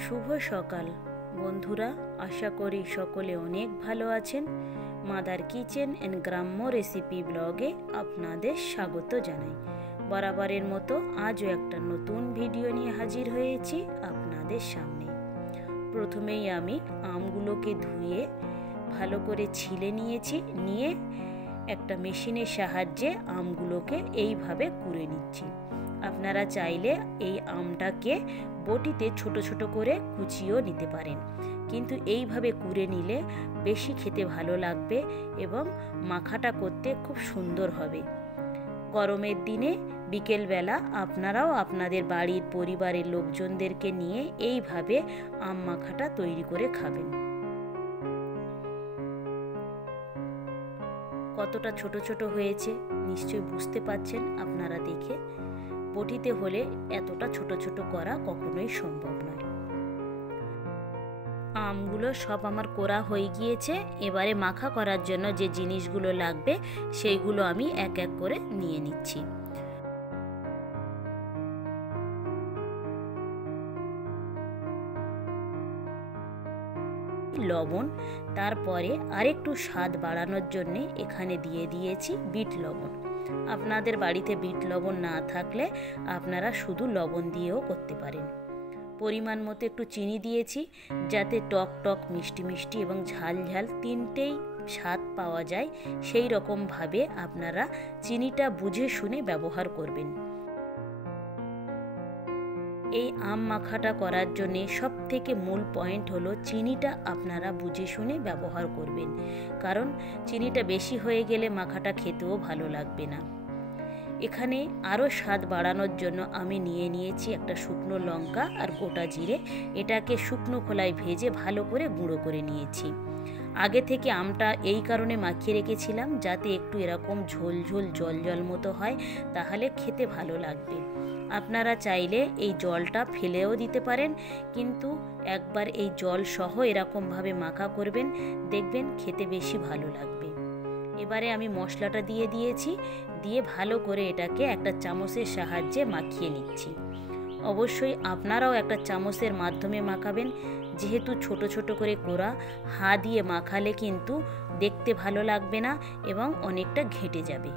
শুভ সকাল বন্ধুরা, আশা করি সকলে অনেক ভালো আছেন। মাদার কিচেন অ্যান্ড গ্রাম্য রেসিপি ব্লগে আপনাদের স্বাগত জানাই। বরাবরের মতো আজও একটা নতুন ভিডিও নিয়ে হাজির হয়েছি আপনাদের সামনে। প্রথমেই আমি আমগুলোকে ধুয়ে ভালো করে ছিলে নিয়ে একটা মেশিনের সাহায্যে আমগুলোকে এইভাবে কুড়ে নিচ্ছি। আপনারা চাইলে এই আমটাকে বটিতে ছোট ছোট করে কুচিয়েও নিতে পারেন, কিন্তু এইভাবে কুড়ে নিলে বেশি খেতে ভালো লাগবে এবং মাখাটা করতে খুব সুন্দর হবে। গরমের দিনে বিকেলবেলা আপনারাও আপনাদের বাড়ির পরিবারের লোকজনদেরকে নিয়ে এইভাবে আম মাখাটা তৈরি করে খাবেন। কতটা ছোট ছোট হয়েছে নিশ্চয়ই বুঝতে পারছেন আপনারা দেখে। বটিতে হলে এতটা ছোট ছোট করা কখনোই সম্ভব নয়। আমগুলো সব আমার কোরা হয়ে গিয়েছে। এবারে মাখা করার জন্য যে জিনিসগুলো লাগবে সেইগুলো আমি এক এক করে নিয়ে নিচ্ছি। লবণ, তারপরে আরেকটু স্বাদ বাড়ানোর জন্য এখানে দিয়ে দিয়েছি বিট লবণ। আপনাদের বাড়িতে বিট লবণ না থাকলে আপনারা শুধু লবণ দিয়েও করতে পারেন। পরিমাণ মতো একটু চিনি দিয়েছি, যাতে টক টক, মিষ্টি মিষ্টি এবং ঝাল ঝাল তিনটেই স্বাদ পাওয়া যায়। সেই রকমভাবে আপনারা চিনিটা বুঝে শুনে ব্যবহার করবেন। এই আম মাখাটা করার জন্য সব থেকে মূল পয়েন্ট হলো চিনিটা আপনারা বুঝে শুনে ব্যবহার করবেন, কারণ চিনিটা বেশি হয়ে গেলে মাখাটা খেতেও ভালো লাগবে না। এখানে আরও স্বাদ বাড়ানোর জন্য আমি নিয়েছি একটা শুকনো লঙ্কা আর গোটা জিরে। এটাকে শুকনো খোলায় ভেজে ভালো করে গুঁড়ো করে নিয়েছি। আগে থেকে আমটা এই কারণে মাখিয়ে রেখেছিলাম যাতে একটু এরকম ঝোল ঝোল জল জল মতো হয়, তাহলে খেতে ভালো লাগবে। আপনারা চাইলে এই জলটা ফেলেও দিতে পারেন, কিন্তু একবার এই জল সহ এরকমভাবে মাখা করবেন, দেখবেন খেতে বেশি ভালো লাগবে। এবারে আমি মশলাটা দিয়ে ভালো করে এটাকে একটা চামচের সাহায্যে মাখিয়ে নিচ্ছি। অবশ্যই আপনারাও একটা চামচের মাধ্যমে মাখাবেন, যেহেতু ছোট ছোট করে কোরা। হাত দিয়ে মাখালে কিন্তু দেখতে ভালো লাগবে না এবং অনেকটা ঘেঁটে যাবে।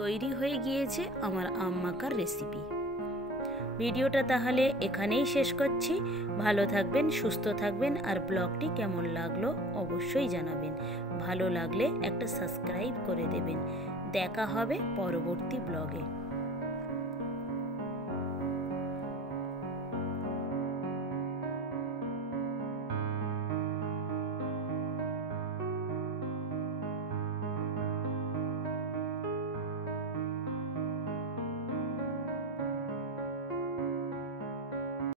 তৈরি হয়ে গিয়েছে আমার আম মাখার রেসিপি। ভিডিওটা তাহলে এখানেই শেষ করছি। ভালো থাকবেন, সুস্থ থাকবেন, আর ব্লগটি কেমন লাগলো অবশ্যই জানাবেন। ভালো লাগলে একটা সাবস্ক্রাইব করে দেবেন। দেখা হবে পরবর্তী ব্লগে।